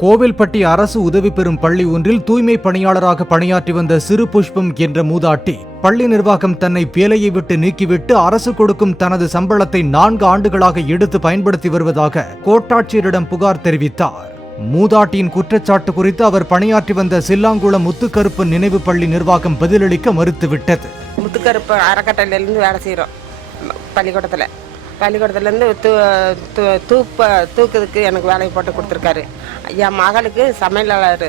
கோவில்பட்டி அரசு உதவி பெறும் பள்ளி ஒன்றில் தூய்மை பணியாளராக பணியாற்றி வந்த சிறு புஷ்பம் என்ற மூதாட்டி பள்ளி நிர்வாகம் தன்னை வேலையை விட்டு நீக்கிவிட்டு அரசு கொடுக்கும் தனது சம்பளத்தை 4 ஆண்டுகளாக எடுத்து பயன்படுத்தி வருவதாக கோட்டாட்சியரிடம் புகார் தெரிவித்தார். மூதாட்டியின் குற்றச்சாட்டு குறித்து அவர் பணியாற்றி வந்த சில்லாங்குளம் முத்துக்கருப்பு நினைவு பள்ளி நிர்வாகம் பதிலளிக்க மறுத்துவிட்டது. முத்துக்கருப்பு அறக்கட்டளையிலேருந்து வேலை செய்கிறோம். பள்ளிக்கூடத்துலேருந்து தூக்குறதுக்கு எனக்கு வேலையை போட்டு கொடுத்துருக்காரு. என் மகளுக்கு சமையலாளர்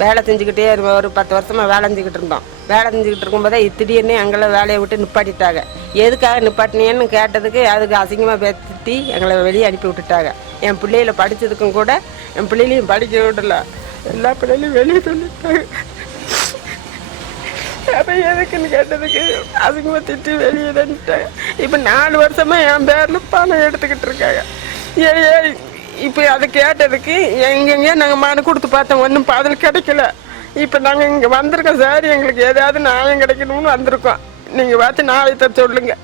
வேலை செஞ்சுக்கிட்டே ஒரு 10 வருஷமாக வேலை செஞ்சுக்கிட்டு இருந்தோம். வேலை செஞ்சுக்கிட்டு இருக்கும்போதே திடீர்னு எங்களை வேலையை விட்டு நிப்பாட்டிட்டாங்க. எதுக்காக நிப்பாட்டினேன்னு கேட்டதுக்கு அதுக்கு அசிங்கமாக பேசி எங்களை வெளியே அனுப்பி விட்டுட்டாங்க. என் பிள்ளைகளை படித்ததுக்கும் கூட என் பிள்ளைகளையும் படிக்க விடல. எல்லா பிள்ளைகளையும் வெளியே சொல்லிட்டாங்க. அப்போ எதுக்குன்னு கேட்டதுக்கு அதுக்குமே திட்டு வெளியே தந்துட்டாங்க. இப்போ 4 வருஷமாக என் பேரில் பணம் எடுத்துக்கிட்டு இருக்காங்க. இப்போ அதை கேட்டதுக்கு எங்கெங்கே நாங்கள் மனு கொடுத்து பார்த்தோம், ஒன்றும் பதில் கிடைக்கல. இப்போ நாங்கள் இங்கே வந்திருக்கோம் சார், எங்களுக்கு ஏதாவது நியாயம் கிடைக்கணும்னு வந்திருக்கோம். நீங்கள் பார்த்து நாளைக்கு சொல்லுங்கள்.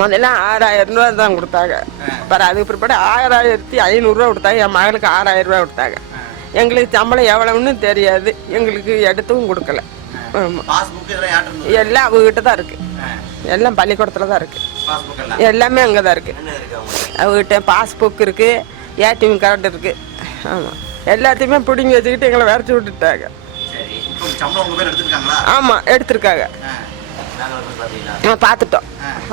முதல்ல 6000 ரூபா தான் கொடுத்தாங்க. அப்புறம் அதுக்கு பிற்பாடு 6500 ரூபா கொடுத்தாங்க. என் மகளுக்கு 6000 ரூபா கொடுத்தாங்க. எங்களுக்கு சம்பளம் எவ்வளவுன்னு தெரியாது. எங்களுக்கு எடுத்தும் கொடுக்கல. எல்லாம் அவங்ககிட்ட தான் இருக்கு. எல்லாம் பள்ளிக்கூடத்தில் தான் இருக்கு. எல்லாமே அங்கே தான் இருக்கு. அவங்ககிட்ட பாஸ்புக் இருக்கு, ஏடிஎம் கார்டு இருக்கு. ஆமாம், எல்லாத்தையுமே பிடிங்கி வச்சுக்கிட்டு எங்களை விரச்சி விட்டுட்டாங்க. ஆமாம், எடுத்திருக்காங்க. பார்த்துட்டோம்.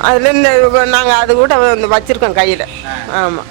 அதுலேருந்து நாங்கள் அது கூட வச்சுருக்கோம் கையில். ஆமாம்,